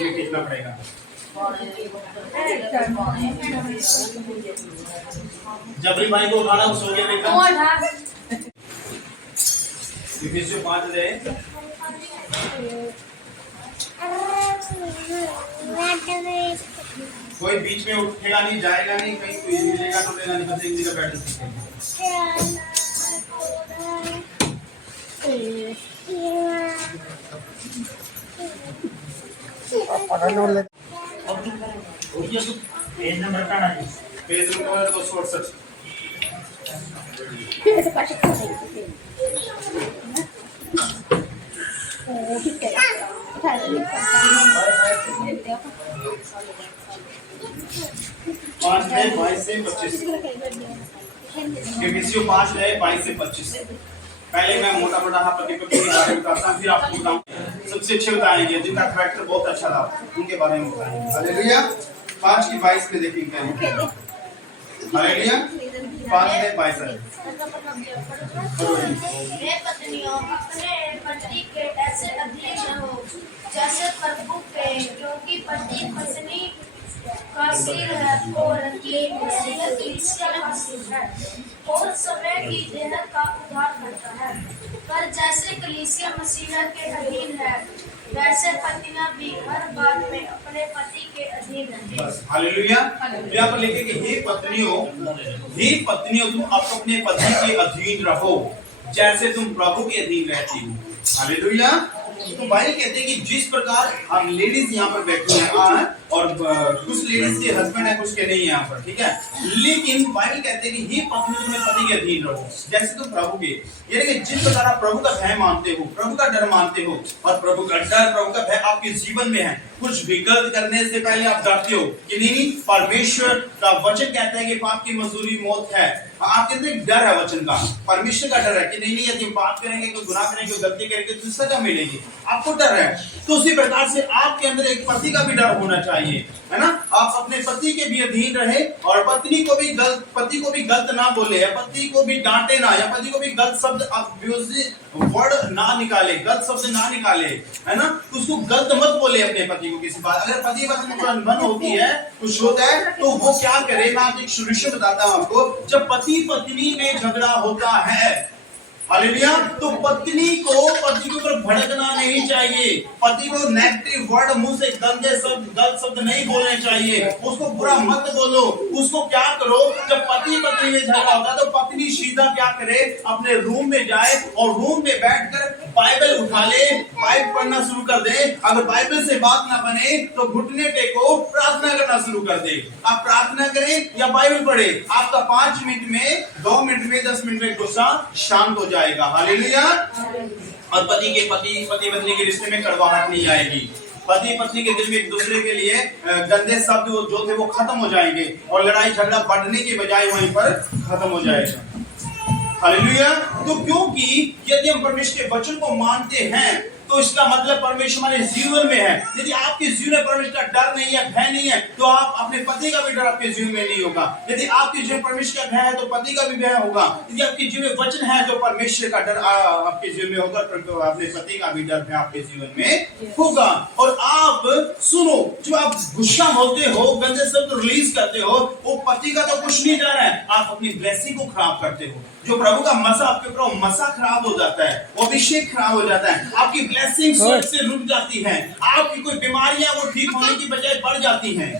में खींचना पड़ेगा। जबरी भाई को उठाना, वो सो गया बेटा। इफिसियों 5 दे। कोई बीच में उठेगा नहीं, जाएगा नहीं, कहीं कोई मिलेगा तो लेगा नहीं, बस एक जगह बैठ पेज नंबर 268। पाँच है 22 से 25। 5 है 22 से 25। पहले मैं मोटा मोटा प्रतिपत्ति के बारे में बताता हूँ, फिर आपको बताऊँ। सबसे अच्छे बताएंगे जिनका कैरेक्टर बहुत अच्छा था, उनके बारे में बताएंगे। हालेलुया। 5 की 22 में देखेंगे क्या है। हालेलुया। 5 है 22 है। पत्नियों अपने पति के ऐसे अधीन रहो जैसे प्रभु के, क्योंकि पति पत्नी का सिर है और कलीसिया का सिर है और समय की देह का उद्धार करता है। पर जैसे कलीसिया मसीह के अधीन है, वैसे पत्नियां भी हर बात में अपने पति के अधीन रहें। हालेलुया। यहाँ पर लिखे कि हे पत्नियों तुम अपने पति के अधीन रहो जैसे तुम प्रभु के अधीन रहती हो। हालेलुया। तो बाइबल कहते हैं कि जिस प्रकार हम लेडीज यहाँ पर बैठी हैं और कुछ लेडीज के हस्बैंड है, कुछ के नहीं है यहाँ पर, ठीक है। लेकिन बाइबल कहते हैं कि ये पत्नी तुम्हें पति के अधीन रहो जैसे तुम प्रभु के, यानी कि जिस प्रकार आप प्रभु का भय मानते हो, प्रभु का डर मानते हो, और प्रभु का डर, प्रभु का भय आपके जीवन में है। कुछ भी गलत करने से पहले आप डरते हो कि नहीं, परमेश्वर का वचन कहता है कि पाप की मजदूरी मौत है। आपके अंदर एक डर है वचन का, परमेश्वर का डर है कि नहीं यदि पाप करेंगे, कोई गुनाह करेंगे, कोई गलती करेंगे तो सजा मिलेगी, आपको डर है। तो उसी प्रकार से आपके अंदर एक पति का भी डर होना चाहिए, है ना। आप अपने पति के भी अधीन रहे और पति को भी गलत ना बोले, या पति को भी डांटे ना, या पति को भी गलत शब्द वर्ड ना निकाले, गलत शब्द ना निकाले, है ना। उसको गलत मत बोले अपने पति को किसी बात। अगर पति पत्नी में अनबन होती है, कुछ होता है, तो वो क्या करे, मैं आपको एक सॉल्यूशन बताता हूँ आपको। जब पति पत्नी में झगड़ा होता है, हालेलुया, तो पत्नी को पति के ऊपर भड़कना नहीं चाहिए, पति को नेगेटिव वर्ड मुंह से गंदे शब्द, गलत शब्द नहीं बोलने चाहिए, उसको बुरा मत बोलो। उसको क्या करो, जब पति पत्नी में झगड़ा होता है तो पत्नी सीधा क्या करे, अपने रूम में जाए और रूम में बैठकर बाइबल उठा ले, बाइबल पढ़ना शुरू कर दे। अगर बाइबल से बात ना बने तो घुटने टेको, प्रार्थना करना शुरू कर दे। आप प्रार्थना करें या बाइबल पढ़े, आपका 5 मिनट में, 2 मिनट में, 10 मिनट में गुस्सा शांत हो जाएगा। हालेलुया। और पति पत्नी के रिश्ते में कड़वाहट नहीं आएगी। पति पत्नी के दिल में एक दूसरे के लिए गंदे शब्द जो थे वो खत्म हो जाएंगे और लड़ाई झगड़ा बढ़ने की बजाय वहीं पर खत्म हो जाएगा। हालेलुया। तो क्योंकि यदि हम परमेश्वर के वचन को मानते हैं तो इसका मतलब परमेश्वर हमारे जीवन में है। यदि आपके जीवन में परमेश्वर का डर नहीं है, भय नहीं है, तो आप अपने पति का भी डर आपके जीवन में नहीं होगा। यदि आपके जीवन परमेश्वर का भय है तो पति का भी भय होगा। यदि आपके जीवन में वचन है तो परमेश्वर का डर आपके जीवन में होगा, तो अपने पति का भी डर भय आपके जीवन में होगा। और आप सुनो, जो आप गुस्सा होते हो, गंदे शब्द रिलीज करते हो, वो पति का तो कुछ नहीं जा रहा है, आप अपनी ब्लेसिंग को खराब करते हो। जो प्रभु का मसा आपके ऊपर, मसा खराब हो जाता है, वो अभिषेक खराब हो जाता है, आपकी ब्लेसिंग स्वर्ग से रुक जाती है, आपकी कोई बीमारियां वो ठीक होने की बजाय बढ़ जाती हैं।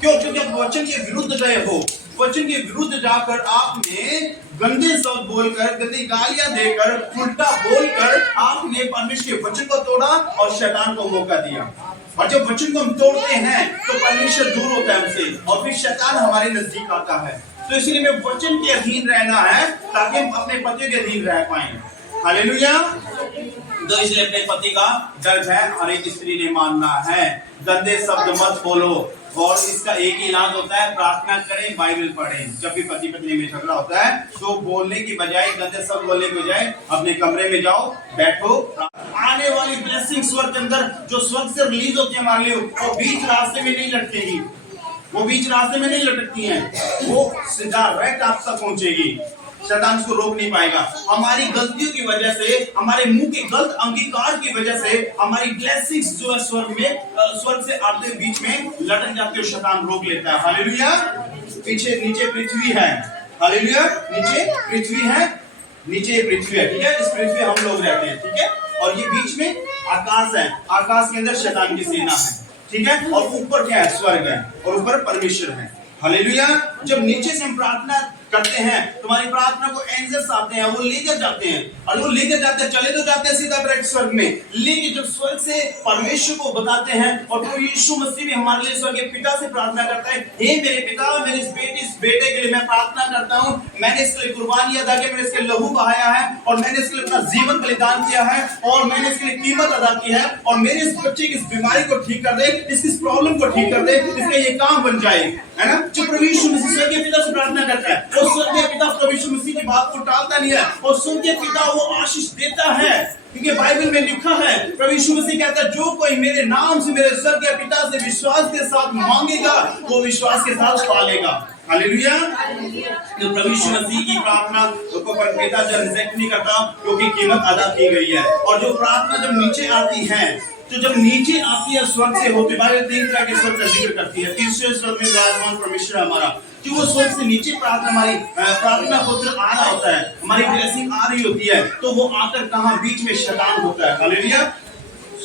क्यों? क्योंकि आप वचन के विरुद्ध गए हो। वचन के विरुद्ध जाकर आपने गंदे शब्द बोलकर, गंदी गालियां देकर, उल्टा बोलकर आपने परमेश्वर के वचन को तोड़ा और शैतान को मौका दिया। और जब वचन को हम तोड़ते हैं तो परमेश्वर दूर होता है हमसे और फिर शैतान हमारे नजदीक आता है। तो इसलिए हमें वचन के अधीन रहना है ताकि हम अपने पति के अधीन रह पाएं। हालेलुया। तो इसलिए अपने पति का डर है हर एक स्त्री ने मानना है। गंदे शब्द मत बोलो, और इसका एक ही इलाज होता है, प्रार्थना करें, बाइबल पढ़ें। जब भी पति पत्नी में झगड़ा होता है तो बोलने की बजाय, गंदे शब्द बोलने की बजाय अपने कमरे में जाओ, बैठो। आने वाली ब्लेसिंग स्वर्ग के अंदर जो स्वर्ग से रिलीज होती है हमारे लिए, वो बीच रास्ते में नहीं लटकेगी, वो बीच रास्ते में नहीं लटकती हैं, वो सीधा डायरेक्ट आप तक पहुंचेगी। शैतान इसको रोक नहीं पाएगा। हमारी गलतियों की वजह से, हमारे मुंह के गलत अंगीकार की वजह से हमारी ब्लेसिंग्स जो है स्वर्ग से आते हुए बीच में लटक जाती है, शैतान रोक लेता है। हालेलुया। पीछे नीचे पृथ्वी है, हालेलुया, नीचे पृथ्वी है, नीचे पृथ्वी है, ठीक है, इस पृथ्वी हम लोग रहते हैं, ठीक है, और ये बीच में आकाश है, आकाश के अंदर शैतान की सेना है, ठीक है, और ऊपर क्या है, स्वर्ग है, और ऊपर परमेश्वर है। हालेलुया। जब नीचे से हम प्रार्थना करते हैं, तुम्हारी प्रार्थना को एंजल्स आते हैं, वो लेकर जाते हैं, और वो लेकर जाते हैं, चले तो जाते हैं सीधा डायरेक्ट स्वर्ग में, लेकिन जब स्वर्ग से परमेश्वर को बताते हैं, और तो यीशु मसीह भी हमारे लिए स्वर्ग के पिता से प्रार्थना करता है, हे मेरे पिता, मेरे इस बेटे के लिए मैं प्रार्थना करता हूं, मैंने इसके लिए कुर्बानी अदा की, मैंने इसके लहू बहाया है, और मैंने इसके लिए अपना जीवन बलिदान किया है, और मैंने इसके लिए कीमत अदा की है, और मेरे इस बच्चे की इस बीमारी को ठीक कर दे, इसकी प्रॉब्लम को ठीक कर दे, इसका ये काम बन जाए, है ना। जो प्रभु यीशु मसीह स्वर्गीय पिता से प्रार्थना करता है, और स्वर्गीय पिता प्रभु यीशु मसीह की बात को टालता नहीं है, और स्वर्गीय पिता वो आशीष देता है, क्योंकि बाइबल में लिखा है, प्रभु यीशु मसीह कहता है, जो कोई मेरे नाम से मेरे स्वर्गीय पिता से विश्वास के साथ मांगेगा, वो विश्वास के साथ पालेगा। हालेलुया। तो प्रभु यीशु मसीह की प्रार्थना को पिता जो रिजेक्ट नहीं करता, क्योंकि कीमत अदा की गई है। और जो प्रार्थना जब नीचे आती है, तो जब नीचे आती है स्वर्ग से होते, बाइबल 3 तरह के स्वर्ग का जिक्र करती है। तीसरे स्वर्ग में विराजमान परमेश्वर हमारा, जो वो स्वर्ग से नीचे प्रार्थना हमारी प्रार्थना होकर आ रहा होता है, हमारी ब्लेसिंग आ रही होती है, तो वो आकर कहां, बीच में शैतान होता है। हालेलुया।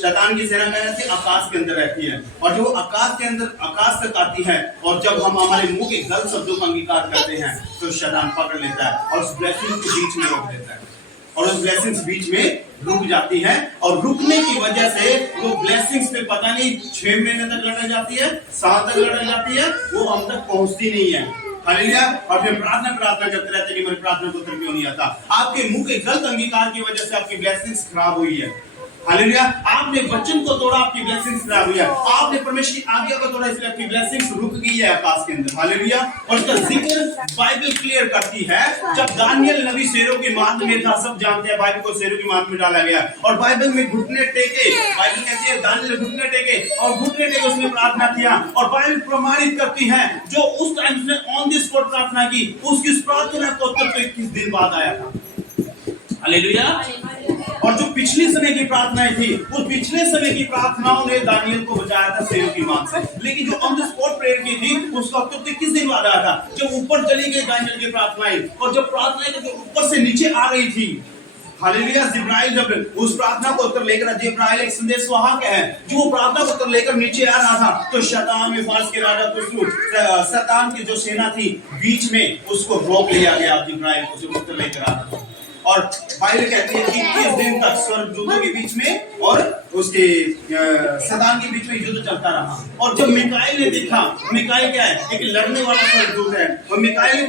शैतान की सेना कहते हैं आकाश के अंदर रहती है, और जो आकाश के अंदर आकाश तक आती है, और जब हम हमारे मुंह के गलत शब्दों का अंगीकार करते हैं, तो शैतान पकड़ लेता है और उस ब्लेसिंग को बीच में रोक देता है, और उस ब्लेसिंग्स बीच में रुक जाती है, और रुकने की वजह से वो ब्लेसिंग्स पे पता नहीं 6 महीने तक लटक जाती है, साल तक लटक जाती है, वो हम तक पहुंचती नहीं है। हालेलुया। और फिर प्रार्थना करते रहते हैं कि मेरी प्रार्थना को उत्तर क्यों नहीं आता। आपके मुंह के गलत अंगीकार की वजह से आपकी ब्लेसिंग्स खराब हुई है। हालेलुया। आपने वचन को तोड़ा, आपकी ब्लेसिंग्स खराब हुई है। आपने परमेश्वर की आज्ञा को तोड़ा, इसलिए आपकी ब्लेसिंग्स रुक गई है आकाश के अंदर। हालेलुया। और इसका जिक्र बाइबल क्लियर करती है, जब दानियल नबी शेरों की मांद में था, सब जानते हैं बाइबल को शेरों की मांद में डाला गया, और बाइबल में घुटने टेके, बाइबल कहती है दानियल घुटने टेके, और घुटने टेके उसने प्रार्थना किया, और बाइबल प्रमाणित करती है, जो उस टाइम उसने ऑन द स्पॉट प्रार्थना की, उसकी प्रार्थना को उत्तर 21 दिन बाद आया था। हालेलुया। और जो पिछले समय की प्रार्थनाएं थी, उस पिछले समय की प्रार्थनाओं ने दानियल को बचाया था शेरों की मांद से, लेकिन जो ऑन द स्पॉट प्रेयर की थी, उसका उत्तर 21 दिन बाद आया था, जब ऊपर चली गई दानियल की प्रार्थनाएं, और जब प्रार्थनाएं जो ऊपर से नीचे आ रही थी। हालेलुया। जिब्राइल जब उस प्रार्थना को उत्तर लेकर, जिब्राइल एक संदेश वाहक है, जो वो प्रार्थना को उत्तर लेकर नीचे आ रहा था, तो शैतान में फारस के राजा को, शैतान की जो सेना थी, बीच में उसको रोक लिया गया जिब्राइल को, जो उत्तर लेकर आ रहा था। और बाइबल कहती है कि 21 दिन तक स्वर्गदूतों के बीच में और उसके शैतान के बीच में युद्ध चलता रहा। और जब मिकाएल ने देखा, मिकाएल क्या है, एक लड़ने वाला स्वर्गदूत है, और मिकाएल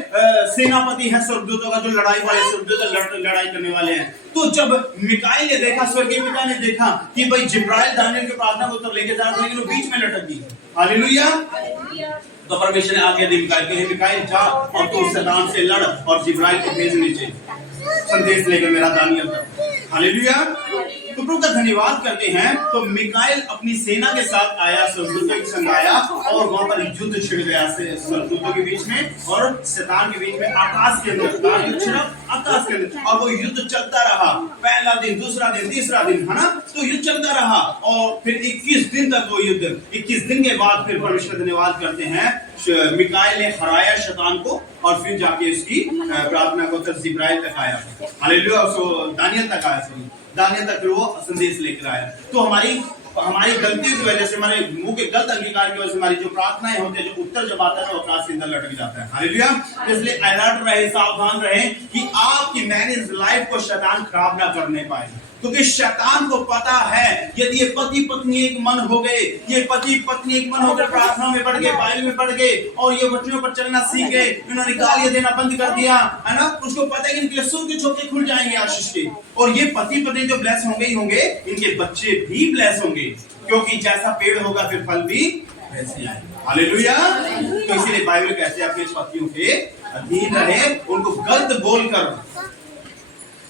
सेनापति है स्वर्गदूतों का, जो लड़ाई वाले स्वर्गदूत लड़ाई करने वाले हैं। तो जब मिकाएल ने देखा, स्वर्गीय पिता ने देखा कि भाई जिब्राइल दानियल की प्रार्थना को तो लेके जा रहा था, लेकिन वो बीच में लटक गई। हालेलुया। तो परमेश्वर ने आज्ञा दी मिकाएल के, मिकाएल जा और तू शैतान से लड़, और जिब्राइल को भेज नीचे संदेश लेकर मेरा दानियल तक। हालेलुया। तो प्रभु का धन्यवाद करते हैं। तो मिकाएल अपनी सेना के साथ आया, स्वर्गदूतों के संग आया, और वहां पर युद्ध छिड़ गया स्वर्गदूतों के बीच में और शैतान के बीच में, आकाश के अंदर युद्ध छिड़ा, आकाश के अंदर, और वो युद्ध चलता रहा, पहला दिन, दूसरा दिन, तीसरा दिन, है ना, तो युद्ध चलता रहा, और फिर 21 दिन तक वो युद्ध, 21 दिन के बाद फिर परमेश्वर धन्यवाद करते हैं, मिकाएल ने हराया शैतान को, और फिर जाके उसकी प्रार्थना को जिब्राइल तक आया, हालेलुया, दानियल तक आया, दानियल तक फिर वो संदेश लेकर आया। तो हमारी गलती की वजह से, हमारे मुंह के गलत अंगीकार की वजह से, हमारी जो प्रार्थनाएं होती है, जो उत्तर जब आता है, वो आकाश के अंदर लटक जाता है। हालेलुया। इसलिए अलर्ट रहे, सावधान रहे कि आपकी मैरिज लाइफ को शैतान खराब ना करने पाए, क्योंकि शैतान को पता है, यदि ये पति पत्नी एक मन हो गए, ये पति पत्नी एक मन होकर प्रार्थना में बढ़ गए, बाइबल में बढ़ गए, और ये वचनों पर चलना सीख गए, इन्होंने गालियां देना बंद कर दिया, है ना, उसको पता है कि इनके सुर के छोके खुल जाएंगे आशीष के, और ये पति पत्नी जो ब्लेस होंगे ही होंगे, इनके बच्चे भी ब्लेस होंगे, क्योंकि जैसा पेड़ होगा फिर फल भी वैसे आएगा। हालेलुया। तो इसीलिए बाइबल कहते हैं अपने पतियों के अधीन रहे, उनको गलत बोलकर,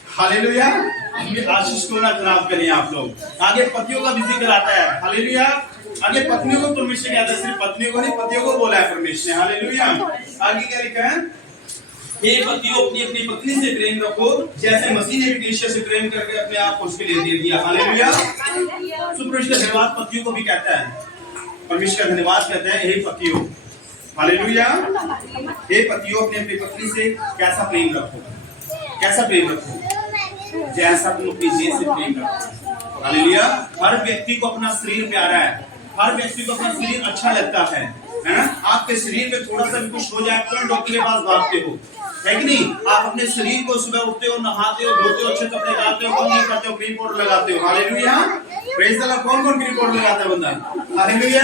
हालेलुया, आशीष को ना खराब करें आप लोग। आगे पतियों का भी जिक्र आता है। हालेलुया। आगे पत्नियों को परमेश्वर कहता है, सिर्फ पत्नियों को नहीं, पतियों को बोला है परमेश्वर ने। हालेलुया। आगे क्या लिखा है, हे पतियों अपनी अपनी पत्नी से प्रेम रखो जैसे मसीह ने भी कलीसिया से प्रेम करके अपने आप को उसके लिए दे दिया। हालेलुया। परमेश्वर का धन्यवाद पतियों को भी कहता है, परमेश्वर का धन्यवाद कहता है हे पतियों। हालेलुया। हे पतियों अपनी अपनी पत्नी से कैसा प्रेम रखो, कैसा प्रेम रखो जैसा तुम अपनी देह से प्रेम रखो। हालेलुया। हर व्यक्ति को अपना शरीर प्यारा है, हर व्यक्ति को अपना शरीर अच्छा लगता है ना। आपके शरीर में थोड़ा सा भी कुछ हो जाए तुरंत डॉक्टर के पास भागते हो, है कि नहीं? आप अपने शरीर को सुबह उठते हो, नहाते हो, धोते हो, अच्छे कपड़े डालते हो, कौन करते हो, क्रीम पाउडर लगाते हो। हालेलुया। Praise the Lord. कौन कौन क्रीम पाउडर लगाता है बंदा? हालेलुया।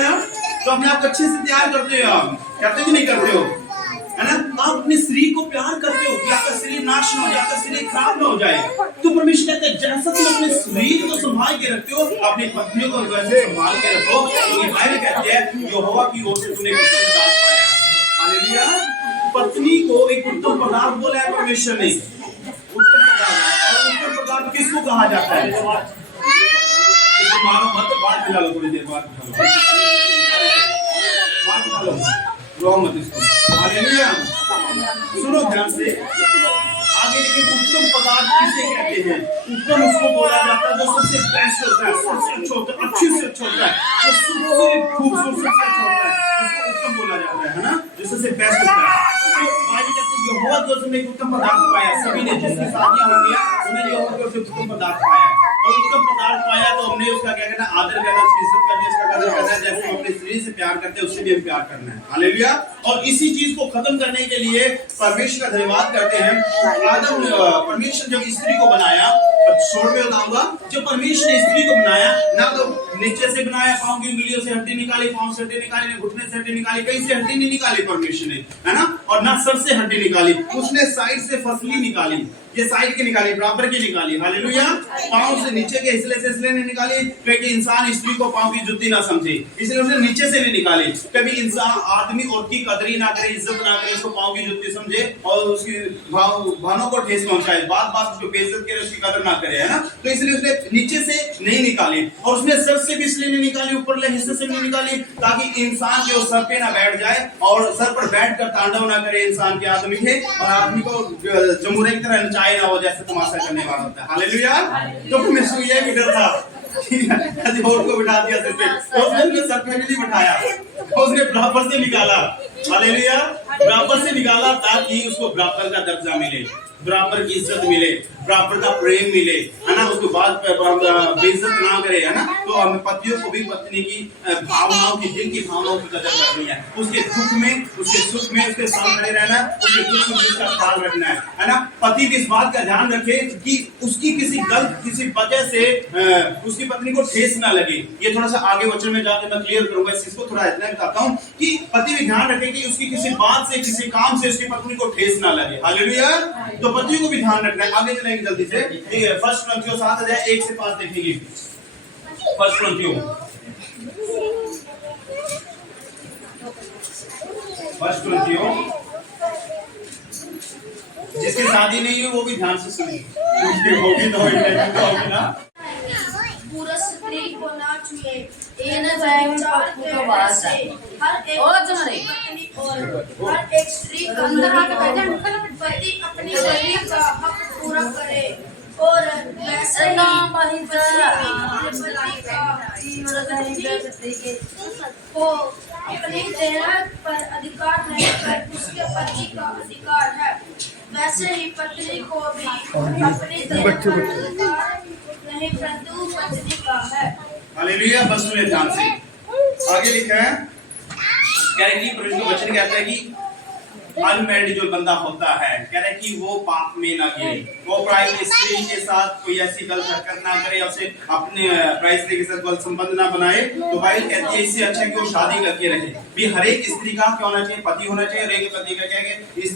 तो अपने आप को अच्छे से तैयार करते हो, आप करते कि नहीं करते हो, है ना? आप अपने शरीर को प्यार करते हो कि आपका शरीर नाश ना हो जाए, आपका शरीर खराब ना हो जाए। तो परमेश्वर कहते हैं जैसा तुम अपने शरीर को संभाल के रखते हो अपनी पत्नियों को वैसे संभाल के रखो। क्योंकि बाइबल कहती है यहोवा की ओर से तूने उत्तम पदार्थ पाया। हालेलुया। पत्नी को एक उत्तम पदार्थ बोला है परमेश्वर ने, उत्तम पदार्थ। और उत्तम पदार्थ किसको कहा जाता है? मारो मत, बात खिला लो, थोड़ी देर बाद बात खिला लो, रो मत इसको। हालेलुया। सुनो ध्यान से, आगे देखिए उत्तम पदार्थ किसे कहते हैं? उत्तम उसको बोला जाता है जो सबसे बेस्ट होता है, सबसे अच्छा होता है, अच्छे से अच्छा होता है, जो सबसे खूबसूरत से अच्छा होता है, उसको उत्तम बोला जाता है ना, जो सबसे बेस्ट होता है। तो आज कहते हैं यहोवा की ओर से एक उत्तम पदार्थ पाया। सभी ने जिसकी शादियां हो गया उन्होंने यहोवा की ओर से उत्तम पदार्थ पाया, और उत्तम पदार्थ पाया तो हमने उसका क्या करना, आदर करना, उसकी इज्जत करनी, उसका कदर करना। जैसे हम अपने शरीर से प्यार करते हैं उससे भी हम प्यार करना है। हालेलुया। और इसी चीज को खत्म करने के लिए परमेश्वर का धन्यवाद करते हैं। आदम परमेश्वर जब स्त्री को बनाया, छोड़ में बताऊंगा, जब परमेश्वर ने स्त्री को बनाया ना तो नीचे से बनाया, पांव की उंगलियों से हड्डी निकाली, पांव से हड्डी निकाली, घुटने से हड्डी निकाली, कहीं से हड्डी नहीं निकाली परमेश्वर ने, है ना? और ना सर से हड्डी निकाली, उसने साइड से फसली निकाली, ये साइड की निकाली, बराबर की निकाली। हालेलुया। पांव से नीचे के हिस्से से इसलिए नहीं निकाली क्योंकि इंसान स्त्री को पांव की जुत्ती ना समझे, इसलिए उसने नीचे से नहीं निकाली। कभी इंसान आदमी औरत की कदरी ना करे, इज्जत ना करे, उसको पांव की जुत्ती समझे और उसकी भावनाओं को ठेस पहुंचाए, बात बात उसको बेइज्जत करे, उसकी कदर ना करे, है ना? तो इसलिए उसने नीचे से नहीं निकाली, और उसने सर से भी इसलिए नहीं निकाली, ऊपरले हिस्से से नहीं निकाली, ताकि इंसान के सर पे ना बैठ जाए और सर पर बैठकर तांडव ना करे इंसान के, आदमी के, और आदमी को जमुरे की तरह नचाए ना हो जैसे तमाशा करने वाला होता है। हालेलुया। तो परमेश्वर ये भी डर था, कभी और को बिठा दिया सर पे, तो उसने सर पे नहीं बिठाया, तो उसने बराबर से निकाला। हालेलुया। बराबर से निकाला ताकि उसको बराबर का दर्जा मिले, बराबर की इज्जत मिले, बराबर का प्रेम मिले, है ना? उसके बाद बेइज्जत ना करे, है ना? तो हमें पतियों को भी पत्नी की भावनाओं की, दिल की भावनाओं की कदर करनी है। उसके दुख में, उसके सुख में उसके साथ खड़े रहना है, उसके दुख में उसका ख्याल रखना है ना? पति भी इस बात का ध्यान रखे कि उसकी किसी किसी वजह से उसकी पत्नी को ठेस ना लगे। ये थोड़ा सा आगे वचन में जाकर मैं क्लियर करूंगा इस चीज को, थोड़ा इतना बताता हूँ कि पति भी ध्यान रखे कि उसकी किसी बात से, किसी काम से उसकी पत्नी को ठेस ना लगे। हालेलुया। तो पतियों को भी ध्यान रखना है। आगे चलेंगे जल्दी से, ठीक है? 1 कुरिन्थियों 7:1 से 5 देखेंगे। 1 कुरिन्थियों 1 कुरिन्थियों, जिसकी शादी नहीं हुई वो भी ध्यान से सुनिए, होगी तो होगी ना। पुरुष स्त्री को ना छुए, एक व्यभिचार के डर से हर एक पत्नी और हर एक स्त्री का पति अपने शरीर का हक पूरा करे, और वैसे ही अपने पति को अपनी देह पर अधिकार नहीं पर उसके पति का अधिकार है, वैसे ही पत्नी को भी अपनी देह पर अधिकार नहीं परंतु पत्नी का है। हालेलुया। बस सुनिए ध्यान से, आगे लिखा है, कह रहे कि परमेश्वर का वचन कहता है कि अनमैरिड जो बंदा होता है, कह रहे कि वो पाप में ना गिरे, वो पराई स्त्री के साथ कोई ऐसी गलत हरकत ना करे, उसे अपने पराई स्त्री के साथ गलत संबंध ना बनाए। तो बाइबल कहती है इससे अच्छा है कि वो शादी करके रहे। भी हर एक स्त्री का क्या होना चाहिए? पति होना चाहिए, और एक पति का क्या है इस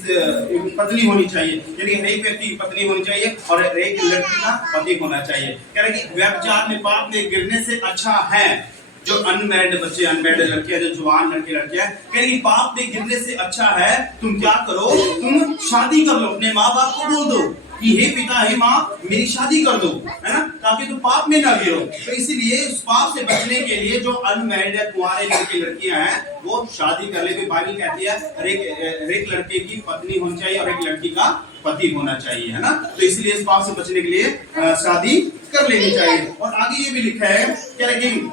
पत्नी होनी चाहिए, यानी हर एक व्यक्ति की पत्नी होनी चाहिए और हर एक लड़की का पति होना चाहिए। कह रहे कि व्यभिचार में, पाप में गिरने से अच्छा है जो अनमैरिड बच्चे, अनमैरिड लड़के, जो जवान लड़के लड़कियां, कहीं पाप में गिरने से अच्छा है तुम क्या करो, तुम शादी कर लो, अपने माँ बाप को बोल दो, कि हे पिता हे माँ मेरी शादी कर दो, है ना, ताकि तुम पाप में ना गिरो। तो इसीलिए उस पाप से बचने के लिए जो अनमैरिड कुंवारे लड़के लड़कियां हैं वो शादी कर ले। तो बाइबल कहती है हर एक लड़के की पत्नी होनी चाहिए और एक लड़की का पति होना चाहिए, है ना। तो इसलिए इस पाप से बचने के लिए शादी कर लेनी चाहिए। और आगे ये भी लिखा है क्या कि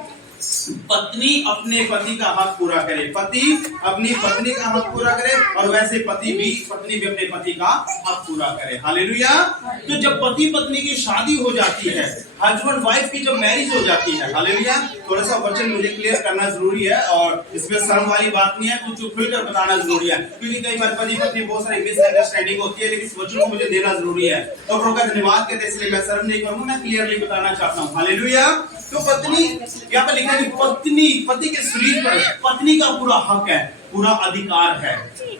पत्नी अपने पति का हक पूरा करे, पति अपनी पत्नी का हक पूरा करे और वैसे पत्नी भी अपने पति का हक पूरा करे। हालेलुया। तो जब पति पत्नी की शादी हो जाती है, हस्बैंड वाइफ की जब मैरिज हो जाती है, हालेलुया, थोड़ा सा वचन मुझे क्लियर करना जरूरी है और इसमें शर्म वाली बात नहीं है, कुछ खुलकर बताना जरूरी है, क्योंकि कई बार पति पत्नी बहुत सारी मिसअंडरस्टैंडिंग होती है, लेकिन इस वचन को मुझे देना जरूरी है। तो प्रभु का धन्यवाद कहते हैं, इसलिए मैं शर्म नहीं करूंगा, मैं क्लियरली बताना चाहता हूँ। हालेलुया। तो पत्नी यहाँ पर लिखा है कि पत्नी पति के शरीर पर पत्नी का पूरा हक है, पूरा अधिकार है।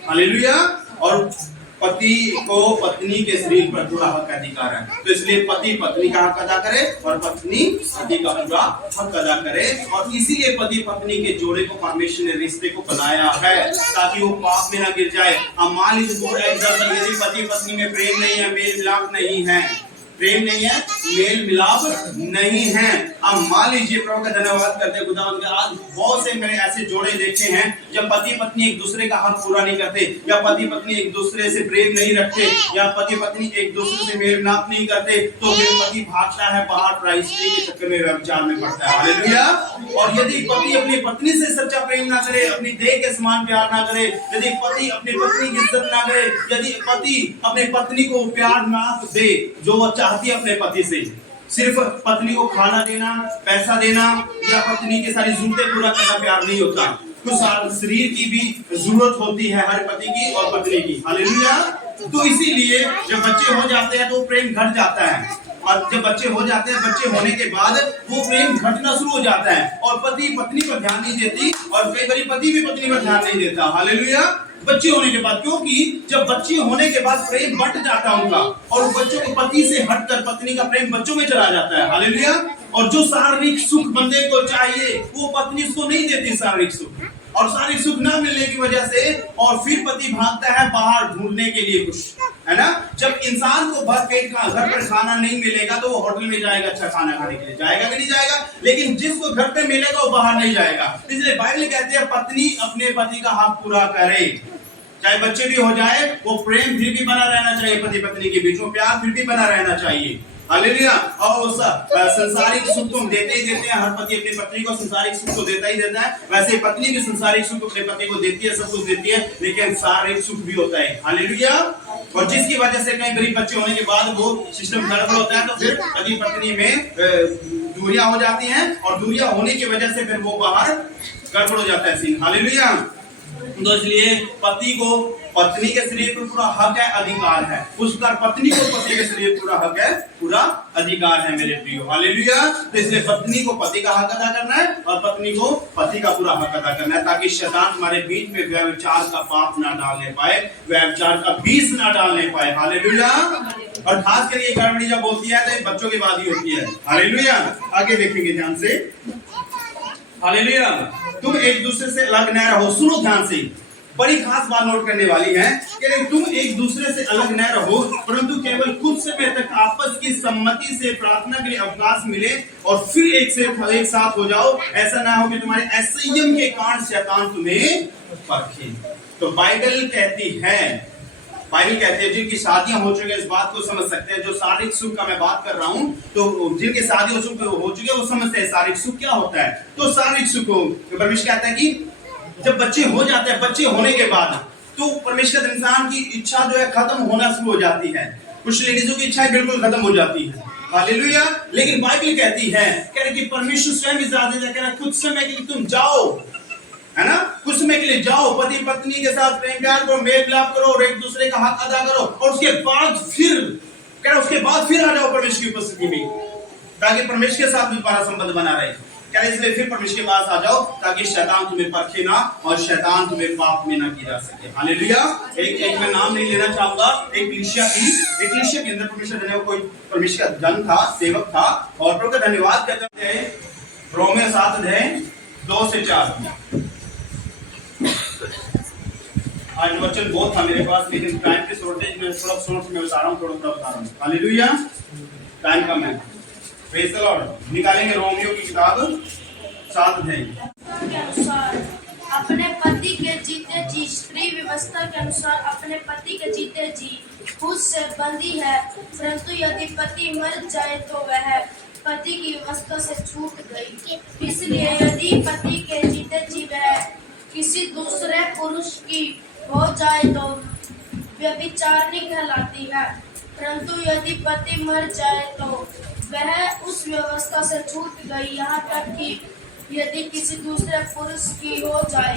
हालेलुया। और पति को पत्नी के शरीर पर पूरा हक अधिकार है। तो इसलिए पति पत्नी का हक अदा करे और पत्नी पति का पूरा हक अदा करे। और इसीलिए पति पत्नी के जोड़े को परमेश्वर ने रिश्ते को बनाया है ताकि वो पाप में ना गिर जाए। अब मान लीजिए यदि पति पत्नी में प्रेम नहीं है, मेल मिलाप नहीं है, प्रेम नहीं है, मेल मिलाप नहीं है। अब मान लीजिए, प्रभु का धन्यवाद करते हैं खुदावंद का, आज बहुत से मैंने ऐसे जोड़े देखे हैं जब पति पत्नी एक दूसरे का हक पूरा नहीं करते, या पति पत्नी एक दूसरे से प्रेम नहीं रखते, या पति पत्नी एक दूसरे से मेल मिलाप नहीं करते, तो फिर पति भागता है बाहर, प्राइस्ट्री के चक्कर में व्यभिचार में पड़ता है। हालेलुया। और यदि पति अपनी पत्नी से सच्चा प्रेम ना करे, अपनी देह के समान प्यार ना करे, यदि पति अपनी पत्नी की इज्जत ना करे, यदि पति अपनी पत्नी को प्यार ना दे जो वो चाहती है अपने पति से, सिर्फ पत्नी को खाना देना, पैसा देना या पत्नी के सारी जरूरतें पूरा करना प्यार नहीं होता। कुछ शरीर की भी जरूरत होती है हर पति की और पत्नी की। हालेलुया। तो इसीलिए जब बच्चे हो जाते हैं तो प्रेम घट जाता है, और जब बच्चे हो जाते हैं, बच्चे होने के बाद वो प्रेम घटना शुरू हो जाता है और पति पत्नी पर ध्यान नहीं देती और कई बार पति भी पत्नी पर ध्यान नहीं देता। हालेलुया। बच्चे होने के बाद, क्योंकि जब बच्चे होने के बाद प्रेम बढ़ जाता है उनका, और बच्चों को पति से हटकर पत्नी का प्रेम बच्चों में चला जाता है। हालेलुया। और जो शारीरिक सुख बंदे को चाहिए वो पत्नी उसको नहीं देती शारीरिक सुख, और शारीरिक सुख न मिलने की वजह से और फिर पति भागता है बाहर ढूंढने के लिए कुछ, है ना। जब इंसान को भर पेट का घर पर खाना नहीं मिलेगा तो वो होटल में जाएगा अच्छा खाना खाने के लिए, जाएगा कि नहीं जाएगा, लेकिन जिसको घर पे मिलेगा वो बाहर नहीं जाएगा। इसलिए बाइबल कहते हैं पत्नी अपने पति का हक पूरा करे, चाहे बच्चे भी हो जाए, वो प्रेम फिर भी बना रहना चाहिए, पति पत्नी के बीच में प्यार फिर भी बना रहना चाहिए। हालेलुया। और संसारिक सुख तो देते ही देते हैं, हर पति अपनी पत्नी को संसारिक सुख तो देता ही देता है, वैसे पत्नी भी संसारिक सुख अपने पति को देती है, सब कुछ देती है, लेकिन शारीरिक सुख भी होता है। हालेलुया। और जिसकी वजह से कई गरीब बच्चे होने के बाद वो सिस्टम गड़बड़ होता है, तो फिर पति पत्नी में दूरियां हो जाती हैं, और दूरियां होने की वजह से फिर वो बाहर गड़बड़ हो जाता है सीन। हालेलुया। तो इसलिए पति को पत्नी के शरीर पर पूरा हक है, अधिकार है, उसका पत्नी को पति के शरीर पर पूरा हक है, पूरा अधिकार है मेरे प्रियो। हालेलुया। तो इसलिए पत्नी को पति का हक अदा करना है और पत्नी को पति का पूरा हक अदा करना है, ताकि शैतान हमारे बीच में व्यभिचार का पाप ना डालने पाए, व्यभिचार का बीज ना डालने पाए। हालेलुया। और खास करके गड़बड़ी जब होती है तो बच्चों के बाद ही होती है। हालेलुया। आगे देखेंगे ध्यान से। हालेलुया। तुम एक दूसरे से अलग न रहो। सुनो ध्यान से, बड़ी खास बात नोट करने वाली है कि तुम एक दूसरे से अलग न रहो, परंतु केवल कुछ समय तक आपस की सम्मति से प्रार्थना के लिए अवकाश मिले और फिर एक साथ हो जाओ। ऐसा ना हो कि तुम्हारे असंयम के कारण शैतान तुम्हें परखे। तो बाइबल कहती है जिनकी शादियां हो चुकी है इस बात को समझ सकते हैं। जो शारीरिक सुख का मैं बात कर रहा हूं, तो जिनके शादी हो चुके हैं वो समझते हैं शारीरिक सुख क्या होता है। तो शारीरिक सुख हो, परमेश्वर कहता है कि जब बच्चे हो जाते हैं, बच्चे होने के बाद तो परमेश्वर इंसान की इच्छा जो है खत्म होना शुरू हो जाती है। कुछ लेडीजों की इच्छाएं बिल्कुल खत्म हो जाती है। हालेलुया। लेकिन बाइबल कहती है कि परमेश्वर स्वयं इजाजत देता है, कह रहा है कुछ समय के लिए तुम जाओ, है ना, कुछ समय के लिए जाओ, पति पत्नी के साथ प्रेम प्यार करो, मेल मिलाप करो और एक दूसरे का हक अदा करो, और उसके बाद फिर आ जाओ परमेश्वर की उपस्थिति में, ताकि परमेश्वर के साथ भी तुम्हारा संबंध बना रहे। इसलिए फिर परमेश्वर के पास आ जाओ ताकि शैतान तुम्हें परखे ना और शैतान तुम्हें पाप में ना गिरा सके। हालेलुया। एक मैं नाम नहीं लेना चाहूंगा, एक कलीसिया के अंदर परमेश्वर ने कोई परमेश्वर का जन था, सेवक था, और प्रभु का धन्यवाद करते हैं। रोमियो 7 अध्याय 2 से 4। आज वचन बहुत था मेरे पास, लेकिन टाइम के शॉर्टेज में थोड़ा शॉर्ट में बता रहा हूँ, थोड़ा बता रहा हूँ। हालेलुया, टाइम कम है। Praise the Lord. निकालेंगे रोमियो की किताब 7 अध्याय के अनुसार अपने पति के जीते जी, स्त्री व्यवस्था के अनुसार अपने पति के जीते जी खुद से बंधी है, परंतु यदि पति मर जाए तो वह पति की व्यवस्था से छूट गई। इसलिए यदि पति के जीते जी वह किसी दूसरे पुरुष की हो जाए तो व्यभिचारिणी कहलाती है, परंतु यदि पति मर जाए तो वह उस व्यवस्था से छूट गई, यहाँ तक कि यदि किसी दूसरे पुरुष की हो जाए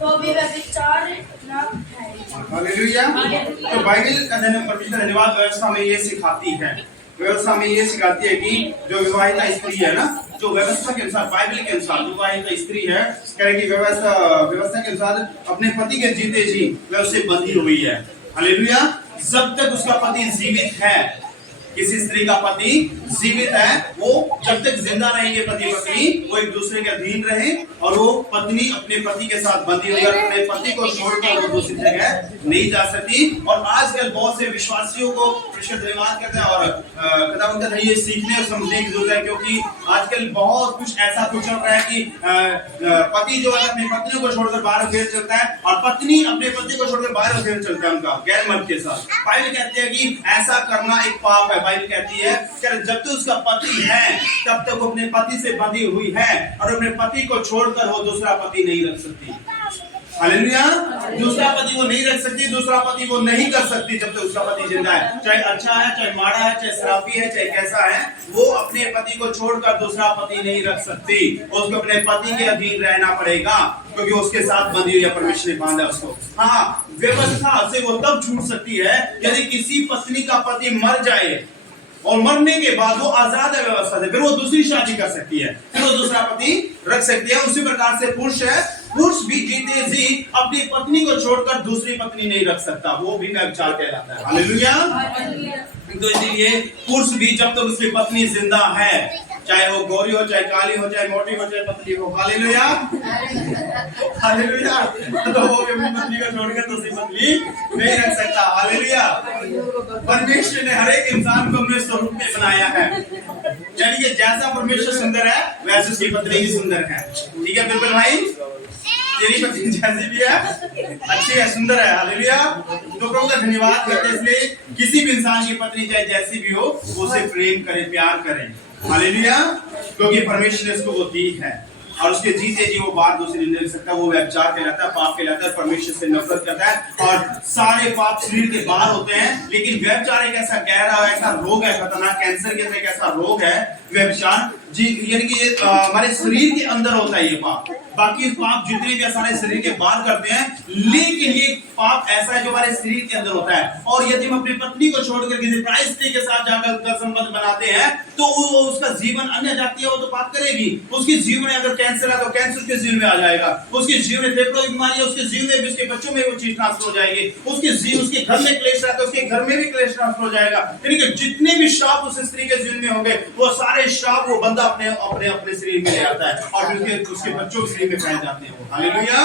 तो भी व्यभिचार न है। हालेलुया। तो बाइबल का धन्यवाद व्यवस्था में ये सिखाती है, व्यवस्था में ये सिखाती है कि जो विवाहिता स्त्री है ना, जो व्यवस्था के अनुसार, बाइबल के अनुसार विवाहिता स्त्री है, कहेगी व्यवस्था के अनुसार अपने पति के जीते जी वह उससे बंधी हुई है। हालेलुया। जब तक उसका पति जीवित है, किसी स्त्री का पति जीवित है, वो जब तक जिंदा रहेंगे पति पत्नी, वो एक दूसरे के अधीन रहे, और वो पत्नी अपने पति के साथ बंधी होकर अपने पति को छोड़कर वो दूसरी जगह नहीं जा सकती। और आजकल बहुत से विश्वासियों को धन्यवाद करते हैं, और खुदावंद का ये सीखने और समझने की जरूरत है, क्योंकि आजकल बहुत कुछ ऐसा कुछ चल रहा है कि पति जो है अपनी पत्नियों को छोड़कर बाहर अफेयर चलता है, और पत्नी अपने पति को छोड़कर बाहर अफेयर चलता है उनका गैर मर्द के साथ। बाइबल कहते हैं कि ऐसा करना एक पाप है। बाइबल कहती है कि जब तक उसका पति है तब तक वो अपने पति से बंधी हुई है, और अपने पति को छोड़कर वो दूसरा पति नहीं रख सकती। हालेलुया। दूसरा पति वो नहीं रख सकती, दूसरा पति वो नहीं कर सकती जब तक उसका पति जिंदा है। चाहे अच्छा है, चाहे माड़ा है, चाहे शराबी है, चाहे कैसा है, वो अपने पति को छोड़कर दूसरा पति नहीं रख सकती। उसको अपने पति के अधीन रहना पड़ेगा, क्योंकि उसके साथ बंधी हुई है, परमेश्वर ने बांधा उसको। हाँ, व्यवस्था से वो तब छूट सकती है यदि किसी पत्नी का पति मर जाए, और मरने के बाद वो आजाद है व्यवस्था से, फिर वो दूसरी शादी कर सकती है, फिर वो दूसरा पति रख सकती है। उसी प्रकार से पुरुष है, पुरुष भी जीते जी अपनी पत्नी को छोड़कर दूसरी पत्नी नहीं रख सकता, वो भी व्यभिचार कहलाता है। हालेलुया। तो इसलिए पुरुष भी जब तक उसकी पत्नी जिंदा है, चाहे वो गोरी हो, चाहे काली हो, चाहे मोटी हो, चाहे पतली हो, हालेलुया, हालेलुया, तो वो अपनी पत्नी को छोड़कर दूसरी पत्नी नहीं रख सकता। हालेलुया। परमेश्वर ने हर एक इंसान को अपने स्वरूप में बनाया है, यानी कि जैसा परमेश्वर सुंदर है वैसे उसकी पत्नी भी सुंदर है। ठीक है बिल्कुल भाई, तेरी पत्नी जैसी भी है, अच्छी है, सुंदर है। हालेलुया। तो प्रभु का धन्यवाद करते हैं। इसलिए किसी भी इंसान की पत्नी चाहे जैसी भी हो, उसे प्रेम करें, प्यार करें। हालेलुया। क्योंकि परमेश्वर ने उसको वो दी है, और उसके जीते जी वो बात दूसरी नहीं ले सकता, वो व्यभिचार कहलाता है, पाप कहलाता है, परमेश्वर से नफरत करता है। और सारे पाप शरीर के बाहर होते हैं, लेकिन व्यभिचार एक ऐसा गहरा, ऐसा रोग है, खतरनाक कैंसर के एक ऐसा रोग है व्यभिचार जी, यानी कि ये हमारे शरीर के अंदर होता है ये पाप। बाकी पाप जितने भी सारे शरीर के बाहर करते हैं, लेकिन ये पाप ऐसा है जो हमारे शरीर के अंदर होता है। और यदि हम अपनी पत्नी को छोड़कर किसी पराई स्त्री के साथ जाकर संबंध बनाते हैं, तो वो उसका जीवन अन्य जाती है, वो तो पाप करेगी। उसके जीवन में अगर कैंसर है तो कैंसर उसके जीवन में आ जाएगा, उसके जीवन में फेफड़ों की बीमारी है, उसके जीवन में भी, उसके बच्चों में वो चीज ट्रांसफर हो जाएगी, उसके जीवन, उसके घर में क्लेश रहता है, उसके घर में भी क्लेश ट्रांसफर हो जाएगा। यानी कि जितने भी श्राप उस स्त्री के जीवन में होंगे, वो सारे श्राप वो बंदा अपने अपने अपने शरीर में ले आता है, और उसके बच्चों के शरीर में फैल जाते हैं। हालेलुया।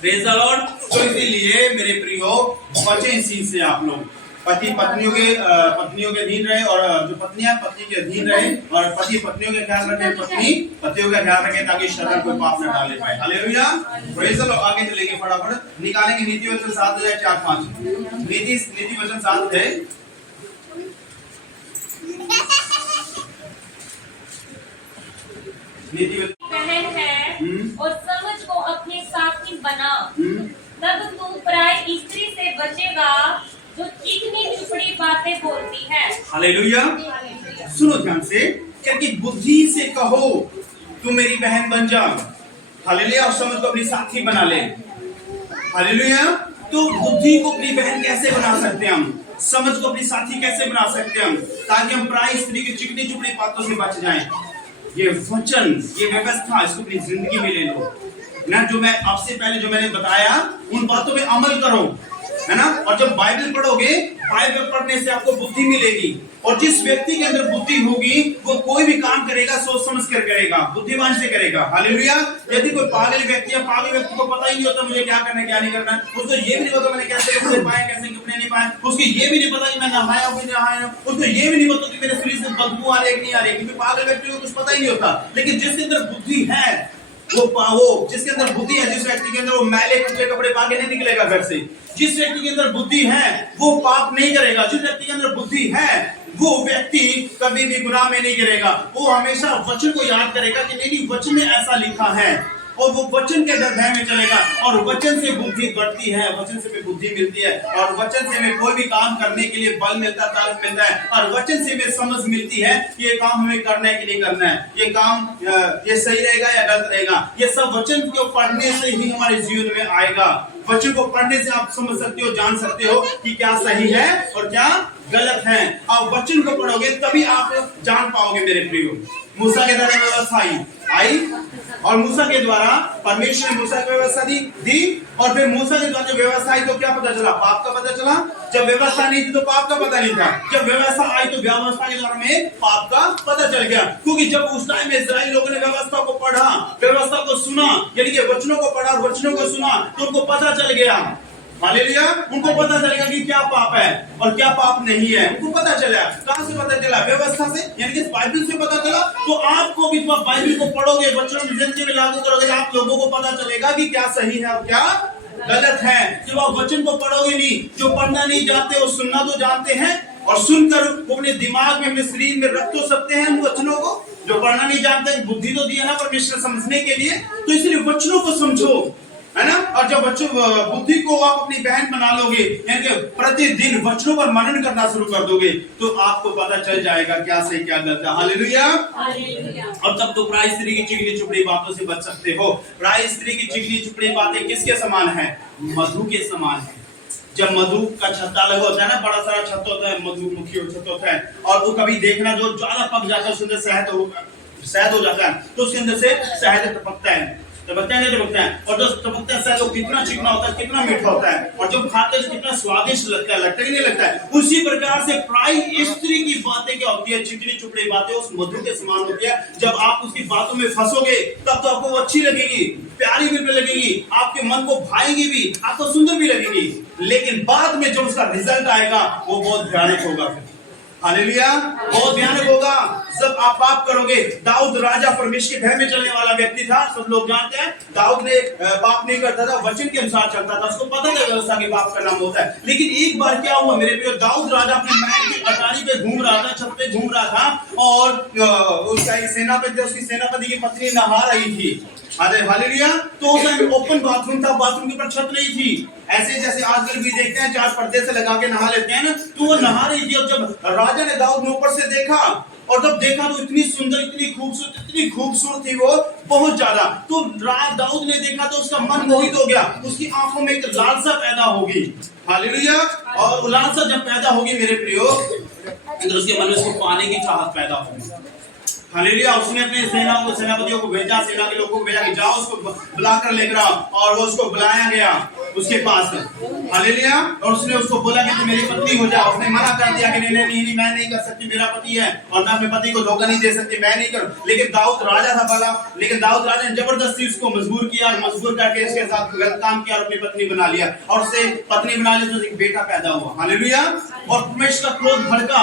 Praise the Lord. तो इसीलिए मेरे प्रियो, बचे इस चीज से आप लोग, पति पत्नियों के अधीन रहे, और जो पत्नियां पति के अधीन रहे, और पति पत्नियों का ख्याल रखे, पत्नी पतियों का ख्याल रखे, ताकि शैतान कोई पाप न डाले पाए। हालेलुया। Praise the Lord. आगे चलेंगे, फटाफट निकालेंगे नीति वचन 7:4-5। नीति वचन 7 है। बहन है और समझ को अपने साथी बना, तब तू पराई स्त्री से बचेगा जो चिकनी चुपड़ी बातें बोलती है। हालेलुया। सुनो ध्यान से, क्योंकि बुद्धि से कहो तू मेरी बहन बन जा। हालेलुया। और समझ को अपनी साथी बना ले। हालेलुया। तो बुद्धि को अपनी बहन कैसे बना सकते हैं हम, समझ को अपनी साथी कैसे बना सकते हैं हम, ताकि हम पराई स्त्री की चिकनी चुपड़ी बातों से बच जाएं। ये वचन, ये व्यवस्था, इसको अपनी जिंदगी में ले लो ना। जो मैं आपसे पहले जो मैंने बताया, उन बातों पे अमल करो, है ना। और जब बाइबल पढ़ोगे, बाइबल पढ़ने से आपको बुद्धि मिलेगी, और जिस व्यक्ति के अंदर बुद्धि होगी वो कोई भी काम करेगा सोच समझ कर करेगा, बुद्धिमान से करेगा। हालेलुया। यदि कोई पागल व्यक्ति है, पागल व्यक्ति को पता ही नहीं होता मुझे क्या करना है क्या नहीं करना है, उसको ये भी नहीं पता मैंने कैसे कपड़े पाए कैसे कपड़े नहीं पाए, उसको ये भी नहीं पता कि मैं नहाया हूं नहाया, उसको ये भी नहीं पता कि मेरे शरीर से बदबू आ रही है कि नहीं आ रही है, क्योंकि पागल व्यक्ति को कुछ पता ही नहीं होता। लेकिन जिसके अंदर बुद्धि है वो जिसके अंदर बुद्धि है, जिस व्यक्ति के अंदर, वो मैले कुचले कपड़े पा के नहीं निकलेगा घर से। जिस व्यक्ति के अंदर बुद्धि है वो पाप नहीं करेगा। जिस व्यक्ति के अंदर बुद्धि है वो व्यक्ति कभी भी गुनाह में नहीं गिरेगा। वो हमेशा वचन को याद करेगा कि नहीं वचन में ऐसा लिखा है, और वो वचन के दरगाह में चलेगा, और वचन से बुद्धि बढ़ती है, वचन से हमें बुद्धि मिलती है, और वचन से हमें कोई भी काम करने के लिए बल मिलता है, ताकत मिलता है, और वचन से हमें समझ मिलती है कि ये काम हमें करना है कि नहीं करना है, ये काम ये सही रहेगा या गलत रहेगा। ये सब वचन को पढ़ने से ही हमारे जीवन में आएगा। वचन को पढ़ने से आप समझ सकते हो, जान सकते हो कि क्या सही है और क्या गलत है। आप वचन को पढ़ोगे तभी आप जान पाओगे मेरे प्रियो। मूसा के द्वारा व्यवस्था आई और मूसा के द्वारा परमेश्वर ने मूसा की व्यवस्था दी, और फिर मूसा के द्वारा व्यवस्था आई तो क्या पता चला? पाप का पता चला। जब व्यवस्था नहीं थी तो पाप का पता नहीं था, जब व्यवस्था आई तो व्यवस्था के द्वारा में पाप का पता चल गया। क्योंकि जब उस टाइम में इस्राएल लोगों ने व्यवस्था को पढ़ा, व्यवस्था को सुना, यानी कि वचनों को पढ़ा और वचनों को सुना, तो उनको पता चल गया। हालेलुया। उनको पता चलेगा कि क्या पाप है और क्या पाप नहीं है, उनको पता चला। कहां से पता चला? व्यवस्था से, यानी कि बाइबल से पता चला। तो आपको भी जब आप बाइबल को पढ़ोगे, वचनों को जिंदगी में लागू करोगे, आप लोगों को पता चलेगा कि क्या सही है और क्या गलत है। जब आप वचन को पढ़ोगे नहीं, जो पढ़ना नहीं जानते वो सुनना तो जानते हैं, और सुनकर वो अपने दिमाग में, अपने शरीर में रख तो सकते हैं उन वचनों को। जो पढ़ना नहीं जानते, बुद्धि तो दिया ना परमेश्वर समझने के लिए, तो इसलिए वचनों को समझो, है ना। और जब बच्चों बुद्धि को आप अपनी बहन बना लोगे, यानी कि प्रतिदिन वचनों पर मनन करना शुरू कर दोगे, तो आपको पता चल जाएगा क्या सही क्या गलत है। हालेलुया। और तब तो प्राय स्त्री की चिकनी चुपड़ी बातों से बच सकते हो। प्राय स्त्री की चिकनी चुपड़ी बातें किसके समान है? मधु के समान है। जब मधु का छत्ता लगा होता है ना, बड़ा सारा छत्ता होता है, मधुमक्खी छत्ता होता है, और वो कभी देखना जो ज्यादा पक जाता है उसके अंदर शहद हो जाता है, तो उसके अंदर से शहद टपकता है, टपकता है, और जो टपकता है शहद वो कितना चिकना होता है, कितना मीठा होता है, और जब खाते हैं कितना स्वादिष्ट लगता है कि नहीं लगता है। उसी प्रकार से प्राय स्त्री की बातें क्या होती है? चिकनी चुपड़ी बातें उस मधु के समान होती है। जब आप उसकी बातों में फंसोगे तब तो आपको अच्छी लगेगी, प्यारी भी लगेगी, आपके मन को भाएगी भी, आपको सुंदर भी लगेगी, लेकिन बाद में जब उसका रिजल्ट आएगा वो बहुत भयानक होगा। हालेलुया। बहुत भयानक होगा जब आप पाप करोगे। दाऊद राजा परमेश्वर के भय में चलने वाला व्यक्ति था, सब लोग जानते हैं। दाऊद ने पाप नहीं करता था, वचन के अनुसार चलता था, उसको पता था व्यवस्था के पाप का नाम होता है। लेकिन एक बार क्या हुआ मेरे प्रिय, दाऊद राजा अपने महल की अटारी पे घूम रहा था, छत पे घूम रहा था, और उसका एक सेनापति, उसकी सेनापति की पत्नी नहा रही थी। हालेलुया। तो उसमें ओपन बाथरूम था, बाथरूम के ऊपर छत नहीं थी। ऐसे जैसे आजकल भी देखते हैं, चार पर्दे से लगा के नहा लेते हैं ना, तो वो नहा रही थी। और जब राजा ने दाऊद ने ऊपर से देखा, और जब देखा तो इतनी सुंदर, इतनी खूबसूरत थी वो, बहुत ज्यादा। तो दाऊद ने देखा तो उसका मन मोहित हो गया, उसकी आंखों में एक लालसा पैदा होगी। हालेलुया। और लालसा जब पैदा होगी मेरे प्रियो, तो उसके मन में उसको पाने की चाहत पैदा होगी। हालेलुया। उसने अपने सेनापतियों को भेजा, सेना के लोगों को भेजा कि जाओ उसको बुलाकर लेकर आओ, और वो उसको बुलाया गया उसके पास। हालेलुया। और उसने उसको बोला कि तू मेरी पत्नी हो जा। उसने मना कर दिया कि नहीं मैं नहीं कर सकती, मेरा पति है और मैं अपने पति को धोखा नहीं दे सकती, मैं नहीं कर। लेकिन दाऊद राजा था भला, लेकिन दाऊद राजा ने जबरदस्ती उसको मजबूर किया, और मजबूर करके उसके साथ गलत काम किया और अपनी पत्नी बना लिया, और उससे पत्नी बना ली तो एक बेटा पैदा हुआ। हालेलुया। और परमेश्वर का क्रोध भड़का,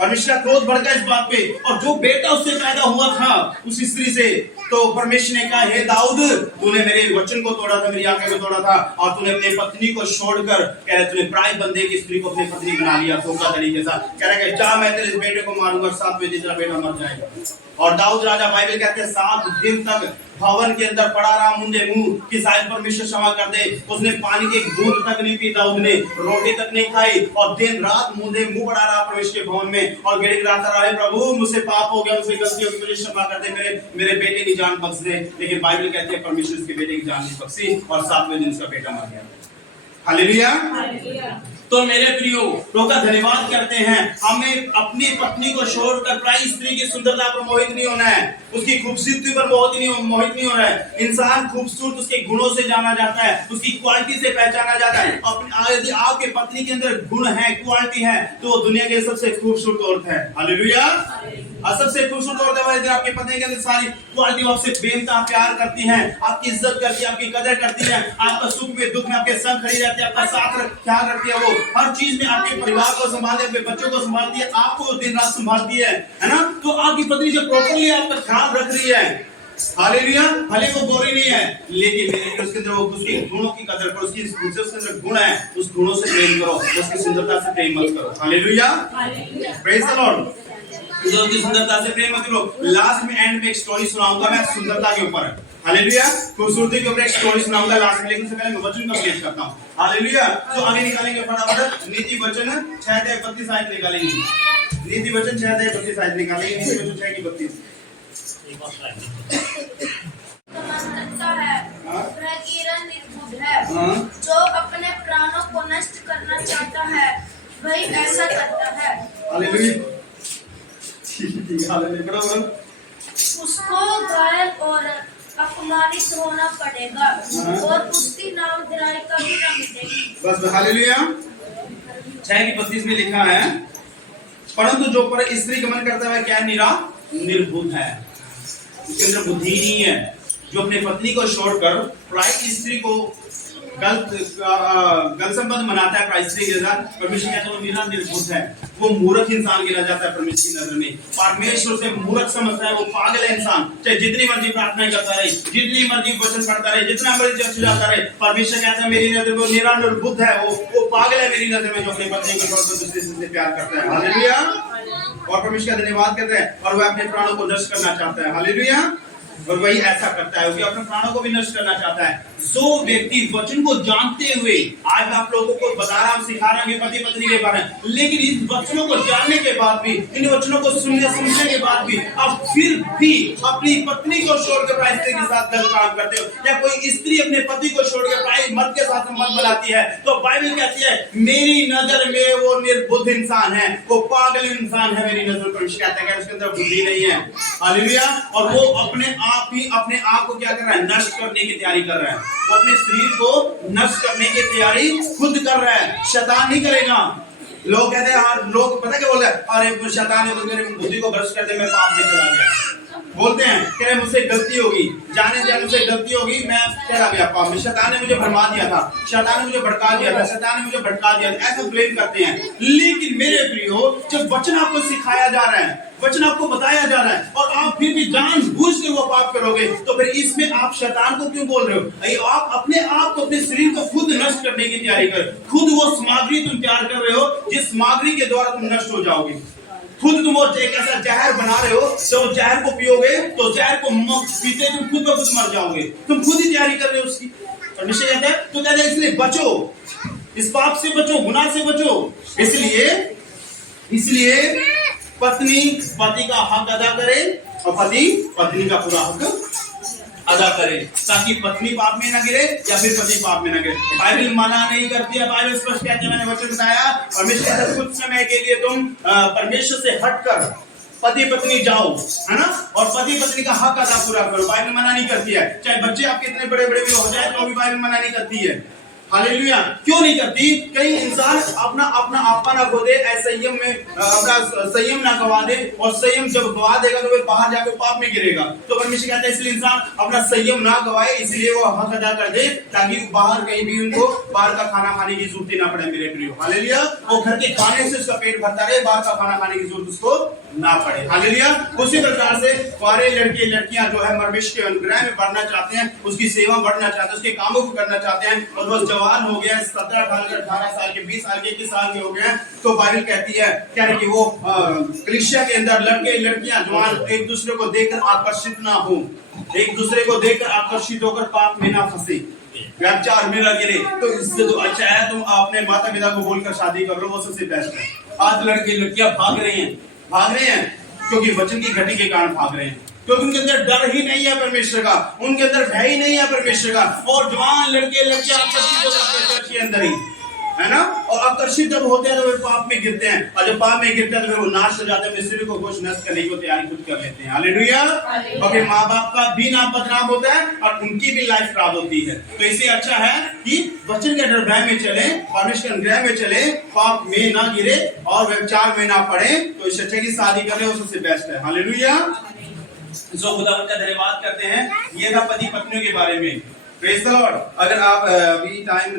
परमेश्वर का क्रोध भड़का इस बात पे, और जो बेटा उससे पैदा हुआ था उस स्त्री से, तो परमेश्वर ने कहा, हे दाऊद, तूने मेरे वचन को तोड़ा था, मेरी आज्ञा को तोड़ा था, और तूने अपनी पत्नी को छोड़कर कह रहे तूने प्राय बंदे की स्त्री को अपनी पत्नी बना लिया धोखा तरीके से। कह रहा है जा मैं तेरे इस बेटे को मारूंगा, 7वें दिन तेरा बेटा मर जाएगा। और दाऊद राजा, बाइबल कहते हैं 7 दिन तक भवन के अंदर पड़ा रहा मुंडे मुंह कि शायद परमेश्वर क्षमा कर दे। उसने पानी की एक बूंद तक नहीं पी, दाऊद ने रोटी तक नहीं खाई, और दिन रात मुंडे मुंह पड़ा रहा परमेश्वर के भवन में, और गिड़गिड़ाता रहा, प्रभु मुझसे पाप हो गया, मुझसे गलती हो गई, मुझे क्षमा कर दे, मेरे बेटे की जान बख्श दे। लेकिन बाइबल कहती है परमेश्वर उसके बेटे की जान नहीं बख्शी, और 7वें दिन उसका बेटा मर गया। हालेलुया। तो मेरे प्रियो प्रभु का धन्यवाद करते हैं। हमें अपनी पत्नी को छोड़कर पराई स्त्री की सुंदरता पर मोहित नहीं होना है, उसकी खूबसूरती पर मोहित नहीं होना है। इंसान खूबसूरत उसके गुणों से जाना जाता है, उसकी क्वालिटी से पहचाना जाता है। यदि आपके पत्नी के अंदर गुण है, क्वालिटी है, तो वो दुनिया की सबसे खूबसूरत औरत है। हालेलुया। सबसे खूबसूरत औरत है यदि आपके पत्नी के अंदर सारी क्वालिटी, आपसे बेनता प्यार करती है, आपकी इज्जत करती है, आपकी कदर करती है, आपका सुख में दुख में आपके संग खड़ी रहती है, आपका साथ ख्याल रखती है, वो हर चीज में आपके परिवार को संभालती है, अपने बच्चों को संभालती है, आपको दिन रात संभालती है ना। तो आपकी पत्नी जो प्रॉपर्ली आपका ख्याल रख रही है, हालेलुया, भले वो गोरी नहीं है, लेकिन उसके अंदर उसके गुणों की कदर करो, उसके अंदर गुण है, उस गुणों से प्रेम करो, उसकी सुंदरता से प्रेम मत करो। Hallelujah, praise the Lord. उसकी सुंदरता से प्रेम मत करो। लास्ट में एंड में एक स्टोरी सुनाऊंगा मैं सुंदरता के ऊपर, हालेलुया, खूबसूरती के ऊपर एक स्टोरी सुनाऊंगा लास्ट में, लेकिन उससे पहले मैं वचन कंप्लीट करता हूं। हालेलुया। तो आगे निकालेंगे फटाफट नीति वचन 6:32 आयत निकालेंगे। नीति वचन 6:32 आयत निकालेंगे। नीति वचन 6:32 है, वह कीड़ा निर्बुद्ध है, जो अपने प्राणों को नष्ट करना चाहता है, वही ऐसा करता है। हालेलुया। हालेलुया। उसको घायल और अपमानित होना पड़ेगा और उसकी नामधराई कभी न मिटेगी। बस हालेलुया। 6:32 में लिखा है, परंतु जो पर स्त्री गमन करता है क्या निर्बुद्ध है, उसके अंदर बुद्धि नहीं है, जो अपने पत्नी को छोड़कर पराई स्त्री को गलत संबंध मनाता है, पराई स्त्री के साथ, परमेश्वर कहता है वो निर्बुद्ध है, वो मूर्ख इंसान गिना जाता है परमेश्वर की नजर में। परमेश्वर से मूर्ख समझता है, वो पागल है इंसान, चाहे जितनी मर्जी प्रार्थना करता रहे, जितनी मर्जी वचन पढ़ता रहे, जितना मर्जी चर्च जाता रहे, परमेश्वर कहता है मेरी नजर में वो निर्बुद्ध है, वो पागल है मेरी नजर में, जो अपनी पत्नी को छोड़कर दूसरे से प्यार करता है। हालेलुया। और परमेश्वर का धन्यवाद करते हैं, और वह अपने प्राणों को नष्ट करना चाहता है। हालेलुया। और वही ऐसा करता है, वो अपने प्राणों को भी नष्ट करना चाहता है। जो व्यक्ति वचन को जानते हुए, आज आप लोगों को बता रहा हूं, सिखा रहा हूं पति पत्नी के बारे में, लेकिन इन वचनों को जानने के बाद भी, इन वचनों को सुनने के बाद भी आप फिर भी अपनी पत्नी को छोड़कर पराई स्त्री के साथ गलत काम करते हो, या कोई स्त्री अपने पति को छोड़कर पराई मर्द के साथ संबंध बनाती है, तो बाइबल कहती है मेरी नजर में वो निर्बुद्ध इंसान है, वो पागल इंसान है मेरी नजर पर। कहता है उसके अंदर बुद्धि नहीं है। हालेलुया। और वो अपने आप को क्या कर रहा है, नष्ट करने की तैयारी कर रहा है, वो अपने शरीर को नष्ट करने की तैयारी खुद कर रहा है, शैतान नहीं करेगा। लोग कहते हैं, लोग पता क्या बोलते हैं, अरे शैतान ने तो मेरी बुद्धि को भ्रष्ट कर दिया, मैं पाप में चला गया। बोलते हैं कह रहे मुझसे गलती होगी, जाने मुझसे गलती होगी, मैं चला गया पाप में, शैतान ने मुझे भरमा दिया था, शैतान ने मुझे भड़का दिया था, शैतान ने मुझे भड़का दिया था, ऐसा ब्लेम करते हैं। लेकिन मेरे प्रियो, जब वचन आपको सिखाया जा रहा है, वचन आपको बताया जा रहा है, और आप फिर भी जानबूझ के वो पाप करोगे, तो फिर इसमें आप शैतान को क्यों बोल रहे हो? आप अपने आप को, अपने शरीर को खुद नष्ट करने की तैयारी कर, खुद वो सामग्री तुम तैयार कर रहे हो जिस सामग्री के द्वारा तुम नष्ट हो जाओगे। खुद तुम वो एक ऐसा जहर बना रहे हो, तो जहर को पियोगे तो जहर को पीते तुम खुद ब खुद मर जाओगे, तुम खुद ही तैयारी कर रहे हो उसकी। परमेश्वर कहता है, तो कहता है इसलिए बचो, इस पाप से बचो, गुनाह से बचो। इसलिए पत्नी पति का हक अदा करे और पति पत्नी का पूरा हक अदा करे, ताकि पत्नी पाप में ना गिरे या फिर पति पाप में ना गिरे। बाइबल मना नहीं करती है, बाइबल स्पष्ट कहती है, मैंने वचन बताया, परमेश्वर से कुछ समय के लिए तुम परमेश्वर से हटकर पति पत्नी जाओ, है ना, और पति पत्नी का हक अदा पूरा करो। बाइबल मना नहीं करती है, चाहे बच्चे आपके इतने बड़े बड़े भी हो जाए तो भी बाइबल मना नहीं करती है। हालेलुया। क्यों नहीं करती? कई इंसान अपना आपा ना खो दे, संयम में अपना संयम ना गवा दे, और संयम जब गवा देगा तो वे बाहर जाकर पाप में गिरेगा। तो परमेश्वर कहता है इसलिए इंसान अपना संयम ना गवाए, इसलिए वो हक अदा कर दे, ताकि बाहर कहीं भी उनको बाहर का खाना खाने की जरूरत ना पड़े। मेरे प्रियो, हालेलुया। वो घर के खाने से उसका पेट भरता रहे, बाहर का खाना खाने की जरूरत उसको ना पड़े। हालेलुया। उसी प्रकार से कुंवारे लड़के लड़कियां जो है परमेश्वर के अनुग्रह में बढ़ना चाहते हैं, उसकी सेवा बढ़ना चाहते हैं, उसके कामों को करना चाहते हैं, और बस जवान हो गया, 17, 18 साल के, 20 साल के, 21 साल के हो गए, तो बाइबल कहती है क्या है कि वो कलीसिया के अंदर लड़के लड़कियां जवान एक दूसरे को देखकर आकर्षित ना हो, एक दूसरे को देखकर आकर्षित होकर पाप में ना फंसे, व्यभिचार में ना गिरे। तो इससे तो अच्छा है तुम अपने माता पिता को बोलकर शादी कर लो, वो सबसे बेस्ट है। आज लड़के लड़कियां भाग रहे हैं क्योंकि वचन की घटी के कारण भाग रहे हैं, क्योंकि उनके अंदर डर ही नहीं है परमेश्वर का, उनके अंदर भय ही नहीं है परमेश्वर का। और जवान लड़के लड़कियां चर्च के अंदर ही, है ना। और आकर्षित जब होते हैं तो वे पाप में गिरते हैं, और जब पाप में गिरते हैं तो फिर वो नाश हो जाते हैं, मिस्री को कुछ नष्ट करने की तैयारी खुद कर लेते हैं। हालेलुया। और फिर माँ बाप का भी नाम बदनाम होता है और उनकी भी लाइफ खराब होती है। तो इससे अच्छा है कि वचन के अनुग्रह में चले, परमेश्वर के अनुग्रह में चले, पाप में ना गिरे और व्यभिचार में ना पड़े। तो इससे अच्छा की शादी करें, वो सबसे बेस्ट है। हालेलुया। सो खुदावंद का धन्यवाद करते हैं। ये था पति पत्नियों के बारे में। Praise the Lord. अगर आप अभी टाइम